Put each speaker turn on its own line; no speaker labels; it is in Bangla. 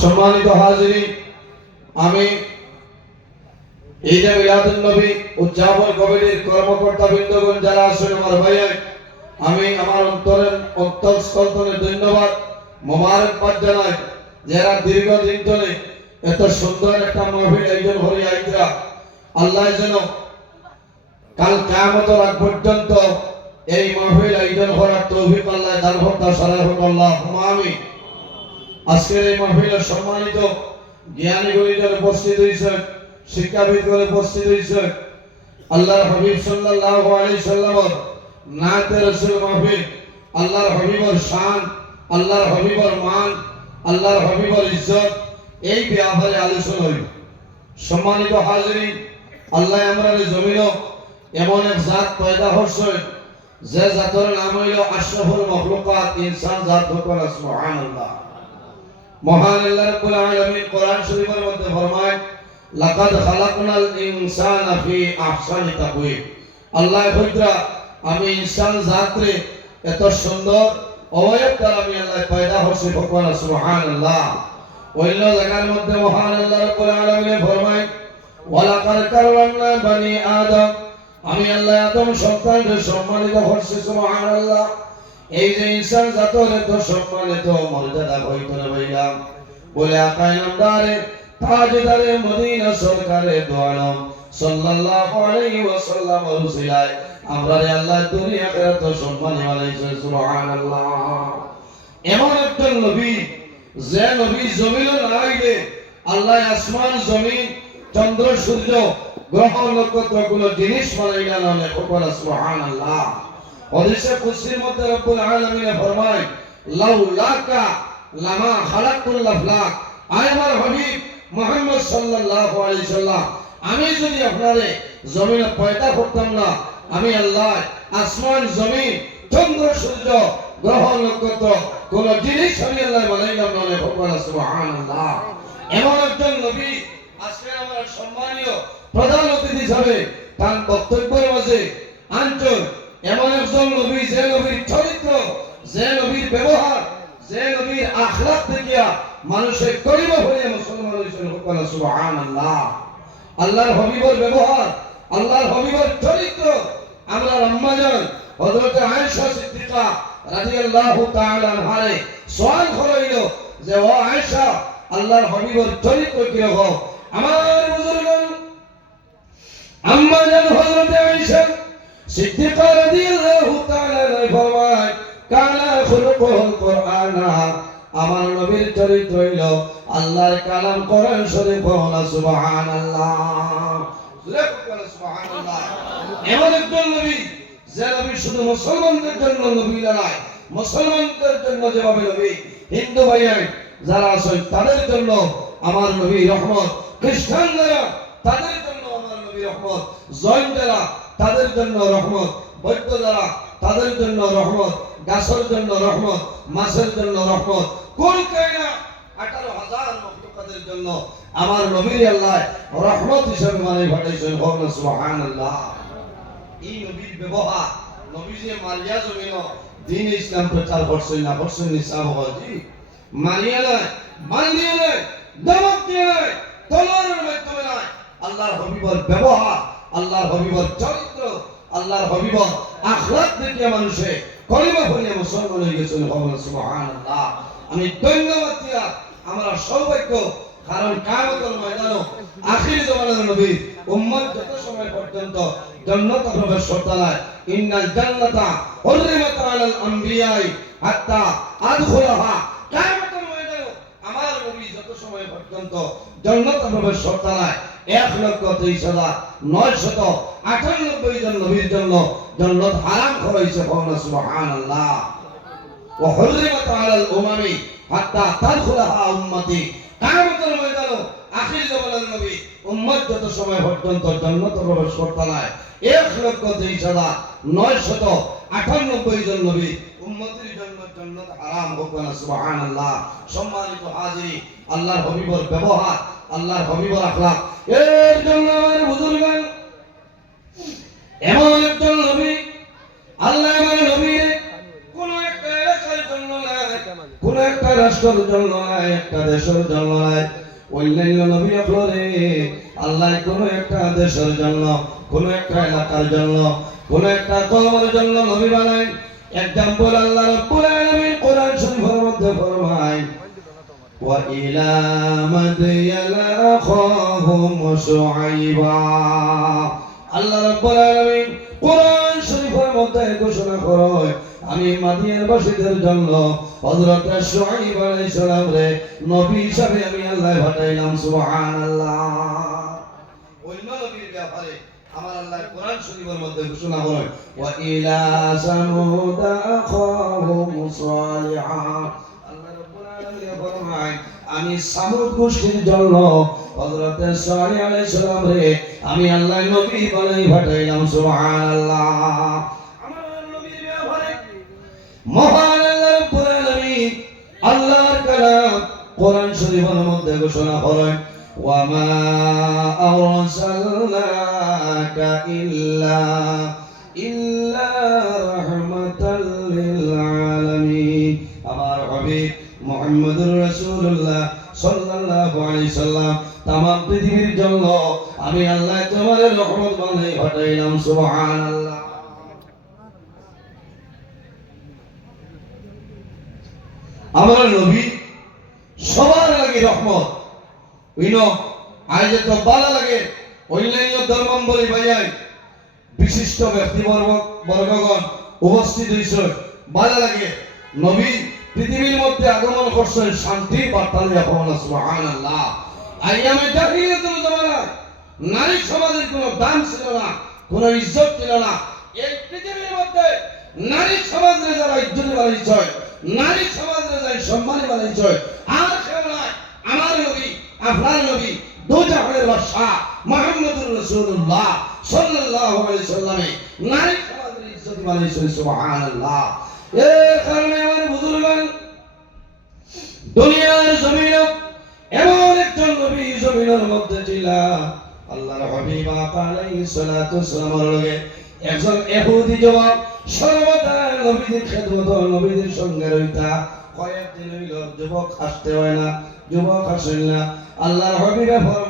সম্মানিত হাজিরি আমি ঈদে মিলাদুন নবী উদযাপন কমিটির কর্মকর্তা বৃন্দগণ যারা আছেন আমার ভাইয়ে, আমি আমার অন্তরের অন্তঃস্থলতনে ধন্যবাদ। মোবারকবাদ জানাই যারা দীর্ঘদিন ধরে এত সুন্দর একটা মাহফিল একজন হরি আইতরা আল্লাহ যেন কাল কিয়ামতের আগ পর্যন্ত এই মাহফিল আয়োজন করার তৌফিক আল্লাহ দান হোক তা সারা আল্লাহ আমি আজকের এই মাহফিলে সম্মানিত জ্ঞানী গণিতের উপস্থিত হয়েছেন শিক্ষাবিদ করে উপস্থিত হয়েছেন আল্লাহর হাবিব সাল্লাল্লাহু আলাইহি সাল্লামর নাতে রাসূল মাহফিল, আল্লাহর হাবিবর শান, আল্লাহর হাবিবর মান, আল্লাহর হাবিবর ইজ্জত, এই ব্যাপারে আলোচনা হইল সম্মানিত হাজিরিন, আল্লাহ আমরা জমিন এমন এক জাত পয়দা হচ্ছে যে জাতের নাম হইল আশরাফুল মখলুকাত, ইনসান জাত হকল সুবহানাল্লাহ। মহান আল্লাহ রাব্বুল আলামিন কোরআন শরীফের মধ্যে ফরমায়, লাকাদ খালাকনাল ইনসানা ফি আহসানি তাকওয়িম। আল্লাহ কইরা আমি ইনসান জাতরে এত সুন্দর, অবয়ব দ্বারা আমি আল্লাহ পয়দা হচ্ছে ভগবান সুবহানাল্লাহ। অন্য জায়গার মধ্যে মহান আল্লাহ রাব্বুল আলামিন ফরমায়, ওয়ালাকাদ কাররামনা বানি আদম। আমি আল্লাহ আদম সন্তানদের সম্মানিত করছি, সুবহানাল্লাহ। এই যে ইনসান জাতর এত সম্মানিত মর্যাদা হইতো না ভাইলাম বলে আকাই নামদারে তাজদারে মদিনা সরকারে দোয়ালম সাল্লাল্লাহু আলাইহি ওয়াসাল্লাম রসুলাই আমরা রে আল্লাহ দুনিয়া আখিরাত সম্মান বানাইছে সুবহানাল্লাহ। এমন একজন নবী, যে নবী জমিনে না আইলে আল্লাহ আসমান, জমিন, চন্দ্র, সূর্য, গ্রহ নক্ষত্রগুলো জিনিস বানাইলা নামে ওপর সুবহানাল্লাহ। হাদিসে কুদসির মধ্যে রব্বুল আলামিন ফরমায়, লাউলাকা লামা খালাকুল আফলাক। আয় আমার হাবিব মুহাম্মদ সাল্লাল্লাহু আলাইহি সাল্লাম, আমি যদি আপনারে জমিনে পয়দা করতাম না, আমি আল্লাহ আসমান, জমিন, চন্দ্র, সূর্য গ্রহ নক্ষত্র কোন জিনিস আমি আল্লাহ বানাইলাম না ভগবান সুবহানাল্লাহ। এমন একজন নবী আজকে আমার সম্মানীয় প্রধান অতিথি হিসাবে তার বক্তব্যের মাঝে আঞ্চল এমন একজন নবী, যে নবীর চরিত্র, যে নবীর ব্যবহার, যে নবীর আখলাক দেখিয়া মানুষের করিব হয়ে মুসলমান হয়েছেন হুকুম সুবহানাল্লাহ। আল্লাহর হবিবর ব্যবহার, আল্লাহর হবিবর চরিত্র। আমরা আম্মাজান হযরত আয়েশা সিদ্দিকা রাদিয়াল্লাহু তাআলা আনহারে সওয়াল করাইল যে, ও আয়েশা, আল্লাহর হবিবর চরিত্র কি রকম আমার বুজুর্গগণ আম্মাজান হযরত আয়েশা সিদ্দিকা রাদিয়াল্লাহু তাআলা ফরমায় কানা খুলুকুল কুরআন আমার নবীর চরিত্র হইল আল্লাহর কালাম কোরআন শরীফ হলো সুবহানাল্লাহ। সুবহানাল্লাহ। এমন একজন নবী যে নবী শুধু মুসলমানদের জন্য নবী নয় মুসলমানদের জন্য যেভাবে নবী, হিন্দু ভাইয়াই যারা আছে তাদের জন্য আমার নবী রহমত, খ্রিস্টান যারা, তাদের জন্য আমার নবী রহমত, জৈন যারা তাদের জন্য রহমত, বৈদ্য যারা তাদের জন্য রহমত, গাছের জন্য রহমত, মাছের জন্য রহমত। কোন কায়না আঠারো হাজার মখলুকাতের জন্য আমার নবীর আল্লাহ রহমত হিসেবে মানে ঘটাইছেন ভগবান সুবহানাল্লাহ। এই নবীর ব্যবহার নবী যে মারিয়া জমিন, দিন ইসলাম প্রচার করছেন না, করছেন নিসা বাবাজি মারিয়া নয় মান দিয়ে নয় দমক দিয়ে নয়, তলোয়ারের মাধ্যমে নয়। আল্লাহর হবিবর ব্যবহার, আল্লাহর হবিবর চরিত্র আল্লাহর হবিবর আখলাক দেখে মানুষে, কলিমা ভরিয়া মুসলমান হয়ে গেছেন ভগবান সুবহানাল্লাহ। আমি ধন্যবাদ দিয়া আমরা সৌভাগ্য কারণ কামতের ময়দান, আখির জমানার নবী উম্মত যত সময় পর্যন্ত জান্নাত প্রবেশ করতে নাই, ইন্নাল জান্নাতা হুররিমাত আলাল আম্বিয়াই হাত্তা আদখুলাহা। কিয়ামতের ময়দানে আমার নবী যত সময় পর্যন্ত জান্নাত প্রবেশ করতে নাই এক লক্ষ তেইশ হাজার নয় শত আটানব্বই জন নবীর জন্য জন্নত হারাম করেছে ভগবান সুবহান আল্লাহ ও হজরিমত আলাল উমামি হাত্তা তাদখুলাহা উম্মতি। কিয়ামতের ময়দানে আখির জামানার নবী উম্মত যত সময় পর্যন্ত জান্নাত প্রবেশ করতে নাই, এক লক্ষ তেইশ হাজার নয় শত আটানব্বই জন নবী উম্মতির জন্য জান্নাত হারাম ভগবান সুবহান আল্লাহ সম্মানিত হাজিরি, আল্লাহর হবিবর ব্যবহার, আল্লাহর হবিবর এর আমার বুজুর্গান এমন একজন নবী, আল্লাহ আমার নবীর কোন একটা রাষ্ট্রের জন্য নাই, একটা দেশের জন্য নাই। অন্যান্য নবী অফলরে আল্লাহ কোন একটা দেশের জন্য, কোন একটা এলাকার জন্য, কোন একটা কলমের জন্য নবী বানায়। এক্সাম্পল আল্লাহ রব্বুল আলামিন কোরআন শরীফের মধ্যে ফরমায় وإلى مدين أخاهم شعيبا আল্লাহ রাব্বুল আলামিন কোরআন শরীফের মধ্যে ঘোষণা করে আমি মাদিয়ার বাসীদের জন্য হযরত শুআইব আলাইহিস সালাম রে নবী হিসাবে আমি আল্লাহ পাঠাইলাম সুবহানাল্লাহ অন্য নবীর ব্যাপারে আমার আল্লাহ কোরআন শরীফের মধ্যে ঘোষণা করে ওয়া ইলা সামুদ আখাহুম সালিহা আমি সামুদ গোষ্ঠীর জন্য হযরত সালেহ আলাইহিস সালাম রে, আমি আল্লাহ নবী বানাই পাঠাইলাম নবীর ব্যাপারে মহান আল্লাহ রাব্বুল আলামিন আল্লাহর কালাম কোরআন শরীফের মধ্যে ঘোষণা করেন ওয়ামা আরসালনাকা ইল্লা আমার নবী সবার লাগে রহমত। উইন আজ তো ভালো লাগে, অন্যান্য ধর্মাম্বলী ভাইয়াই, বিশিষ্ট ব্যক্তিবর্গ বর্গগণ উপস্থিত হয়েছে ভালো লাগে, নবী পৃথিবীর মধ্যে আগমন করছেন শান্তির বার্তা নিয়ে এখন সুবহানাল্লাহ। আইয়ামে জাহিলিয়াতুল জামানা নারী সমাজের কোনো দাম ছিল না, কোনো ইজ্জত ছিল না। এই পৃথিবীর মধ্যে নারী সমাজে যারা ইজ্জত বানাইছে নারী সমাজে যারা সম্মানী বানাইছে আর কেউ নয়, আমার নবী, আপনার নবী দুজাহানের বাদশাহ মুহাম্মদুর রাসূলুল্লাহ সাল্লাল্লাহু আলাইহি সাল্লামে। নারী সমাজের ইজ্জত বানাইছে সুবহানাল্লাহ। কারণে আমার দুনিয়ার জমিনে এমন একজন নবী জমিনের মধ্যে ছিল, আল্লাহর হাবিব আলাইহিস সালাতু সালামের লগে একজন ইহুদি যুবক কয়েকদিন যুবক হয় না যুবক না। আল্লাহর হাবিবে ফরমায়